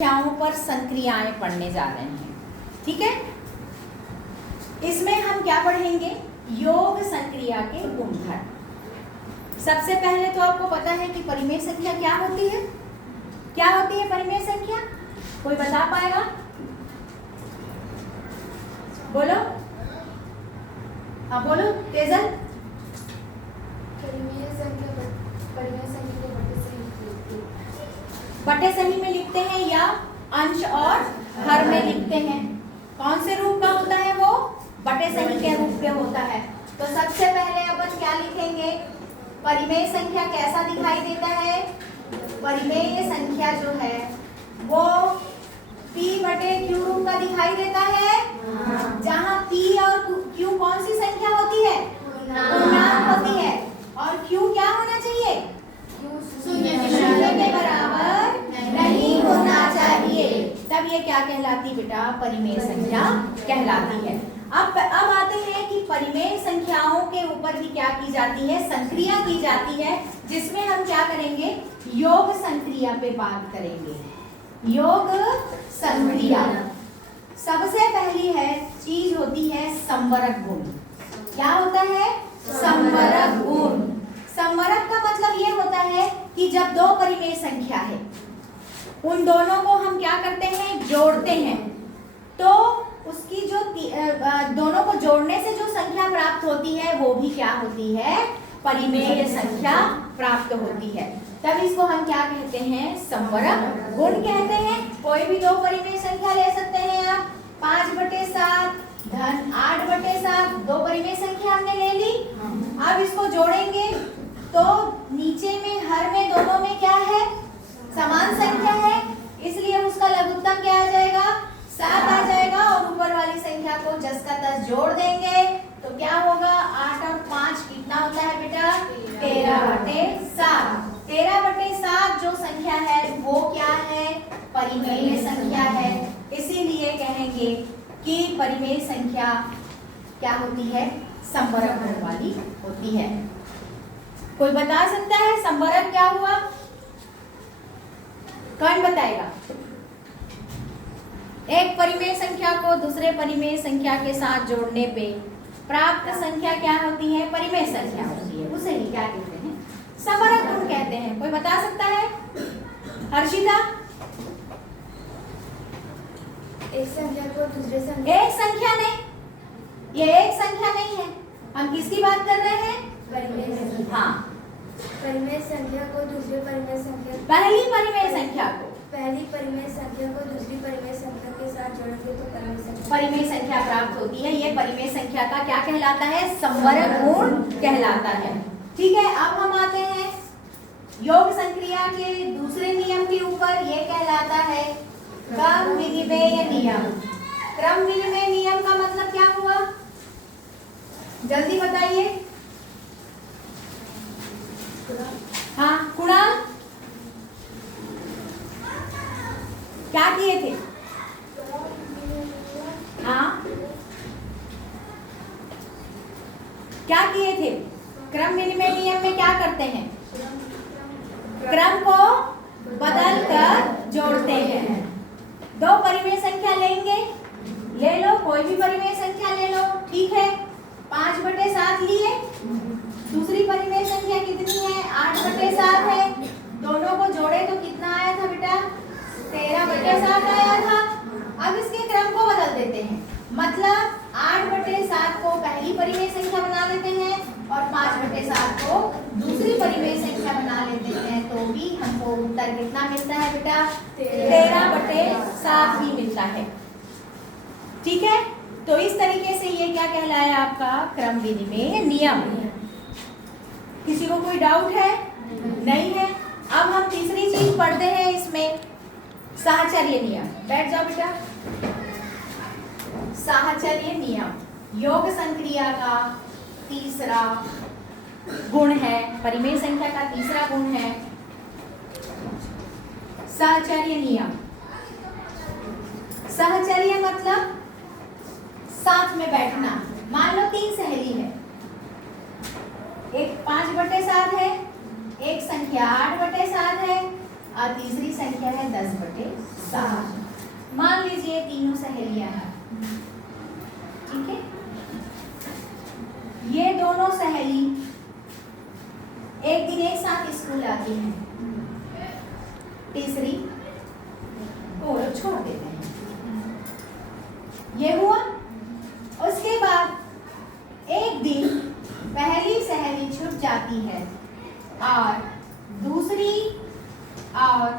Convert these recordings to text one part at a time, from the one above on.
संख्याओं पर संक्रियाएं पढ़ने जा रहे हैं। ठीक है, इसमें हम क्या पढ़ेंगे? योग संक्रिया के गुणधर्म। सबसे पहले तो आपको पता है कि परिमेय संख्या क्या होती है। क्या होती है परिमेय संख्या? कोई बता पाएगा? बोलो, हाँ बोलो तेजल। परिमेय संख्या को बटे सही में लिखते हैं या अंश और हर में लिखते हैं। कौन से रूप का होता है वो? बटे सही के रूप में होता है। तो सबसे पहले अपन क्या लिखेंगे? परिमेय संख्या कैसा दिखाई देता है? परिमेय संख्या जो है वो p बटे q रूप का दिखाई देता है। जहाँ p और q कौन सी संख्या होती है? पूर्णांक होती है। और q क्या होना चाहिए? शून्य के बराबर नहीं होना चाहिए। तब ये क्या कहलाती बेटा? परिमेय संख्या कहलाती है। अब आते हैं कि परिमेय संख्याओं के ऊपर भी क्या की जाती है? संक्रिया की जाती है, जिसमें हम क्या करेंगे? योग संक्रिया पे बात करेंगे। योग संक्रिया सबसे पहली है चीज होती है संवरक गुण। क्या होता है? संवरक गुण। संवरक का मतलब ये होता है कि जब दो परिमेय संख्या है, उन दोनों को हम क्या करते हैं? जोड़ते हैं। तो उसकी जो दोनों को जोड़ने से जो संख्या प्राप्त होती है वो भी क्या होती है? परिमेय संख्या प्राप्त होती है। तब इसको हम क्या कहते हैं? संवरक गुण कहते हैं। कोई भी दो परिमेय संख्या ले सकते हैं आप। 5/7 धन 8/7 दो परिमेय संख्या हमने ले ली। अब इसको जोड़ेंगे तो नीचे में हर में दोनों में क्या है? समान संख्या है, इसलिए उसका लघुत्तम क्या आ जाएगा? 7 आ जाएगा। और ऊपर वाली संख्या को जस का तस जोड़ देंगे तो क्या होगा? 8 और 5 कितना होता है बेटा? 13/7। 13/7 जो संख्या है वो क्या है? परिमेय संख्या है। इसीलिए कहेंगे कि परिमेय संख्या क्या होती है? संवरक गुण वाली होती है। कोई बता सकता है संवरक क्या हुआ? कौन बताएगा? एक परिमेय संख्या को दूसरे परिमेय संख्या के साथ जोड़ने पे प्राप्त संख्या क्या होती है? परिमेय संख्या होती है। उसे ही क्या कहते हैं? संवरक गुण कहते हैं। कोई बता सकता है? हर्षिता। एक संख्या को दूसरे संख्या एक संख्या नहीं, ये एक संख्या नहीं है। हम किसकी बात कर रहे हैं? परिमेय संख्या। हाँ, परिमेय संख्या को दूसरे परिमेय संख्या पहली परिमेय संख्या को पहली परिमेय संख्या को दूसरी परिमेय संख्या के साथ जोड़ेंगे तो परिमेय संख्या प्राप्त होती है। ये परिमेय संख्या का क्या कहलाता है? संवरक गुण कहलाता है। ठीक है, अब हम आते हैं योग संक्रिया के दूसरे नियम के ऊपर। ये कहलाता है क्रम विनिमेय नियम। क्रम विनिमेय नियम का मतलब क्या हुआ? जल्दी बताइए। हाँ कुणाल, क्या किए थे? हाँ क्या किए थे? क्रम विनिमय नियम में क्या करते हैं? क्रम को बदल कर जोड़ते हैं। दो परिमेय संख्या लेंगे, ले लो कोई भी परिमेय संख्या ले लो। ठीक है, 5/7 लिए। दूसरी परिमेय संख्या कितनी है? 8/7 है। दोनों को जोड़े तो कितना आया था बेटा? 13/7 आया था। अब इसके क्रम को बदल देते हैं। मतलब 8/7 को पहली परिमेय संख्या बना लेते हैं और 5/7 को दूसरी परिमेय संख्या बना लेते हैं, तो भी हमको उत्तर कितना मिलता है बेटा? 13/7 ही मिलता है। ठीक है, तो इस तरीके से ये क्या कहलाया? आपका क्रम विनिमेय नियम। किसी को कोई डाउट है? नहीं है। अब हम तीसरी चीज पढ़ते हैं इसमें, साहचर्य नियम। बैठ जाओ बेटा। साहचर्य नियम योग संक्रिया का तीसरा गुण है, परिमेय संख्या का तीसरा गुण है साहचर्य नियम। साहचर्य मतलब साथ में बैठना। मान लो 3 सहेली है, एक 5/7 है, एक संख्या 8/7 है, और तीसरी संख्या है 10/7। मान लीजिए तीनों सहेलियां हैं, ठीक है। ये दोनों सहेली एक दिन एक साथ स्कूल आती हैं, तीसरी को वो लोग छोड़ देते हैं। ये हुआ। उसके बाद एक दिन पहली सहेली छूट जाती है और दूसरी और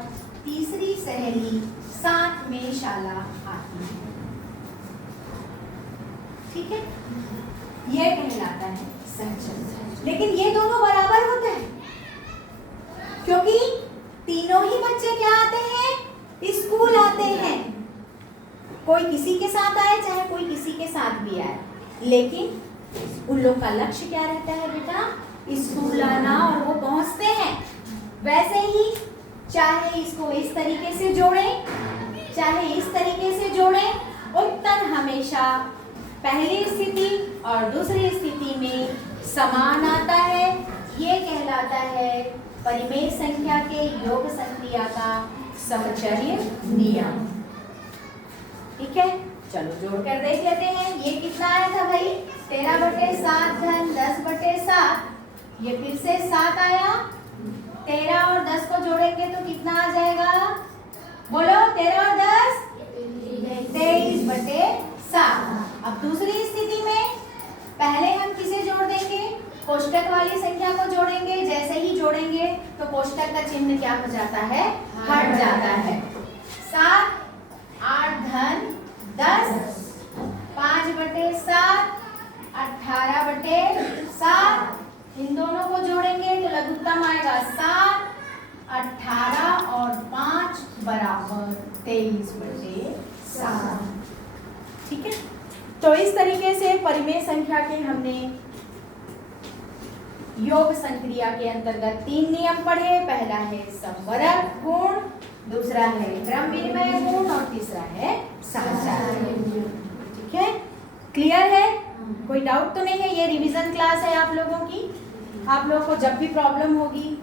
तीसरी सहेली साथ में शाला आती है, ठीक है। यह कहलाता है सहचर्य। लेकिन ये दोनों बराबर होते हैं क्योंकि तीनों ही बच्चे क्या आते हैं, स्कूल आते हैं। कोई किसी के साथ आए चाहे कोई किसी के साथ भी आए, लेकिन उन लोग का लक्ष्य क्या रहता है बेटा, स्कूल आना, और वो पहुंचते हैं। वैसे ही चाहे इसको इस तरीके से जोड़ें चाहे इस तरीके से जोड़ें, उत्तर हमेशा पहली स्थिति और दूसरी स्थिति में समान आता है। ये कहलाता है परिमेय संख्या के योग संक्रिया का सहचर्य नियम, ठीक है। चलो जोड़कर देख लेते हैं। ये कितना आया था भाई, 13/7 धन 10/7। ये फिर से 7 आया। 13 और 10 को जोड़ेंगे तो कितना आ जाएगा, बोलो। 13 और 10 23/7। अब दूसरी स्थिति में पहले हम किसे जोड़ देंगे, कोष्टक वाली संख्या को जोड़ेंगे। जैसे ही जोड़ेंगे तो कोष्टक का चिन्ह क्या हो जाता है, हट जाता है। 7 8 धन 10 5/7 18/7। इन दोनों को जोड़ेंगे तो लघुत्तम आएगा 7 18 और 5 बराबर 23/7, ठीक है। तो इस तरीके से परिमेय संख्या के हमने योग संक्रिया के अंतर्गत 3 नियम पढ़े। पहला है संवरक गुण, दूसरा है क्रम विनिमय गुण और तीसरा है सहचर्य, ठीक है। क्लियर है, कोई डाउट तो नहीं है। ये रिवीजन क्लास है आप लोगों की। आप लोगों को जब भी प्रॉब्लम होगी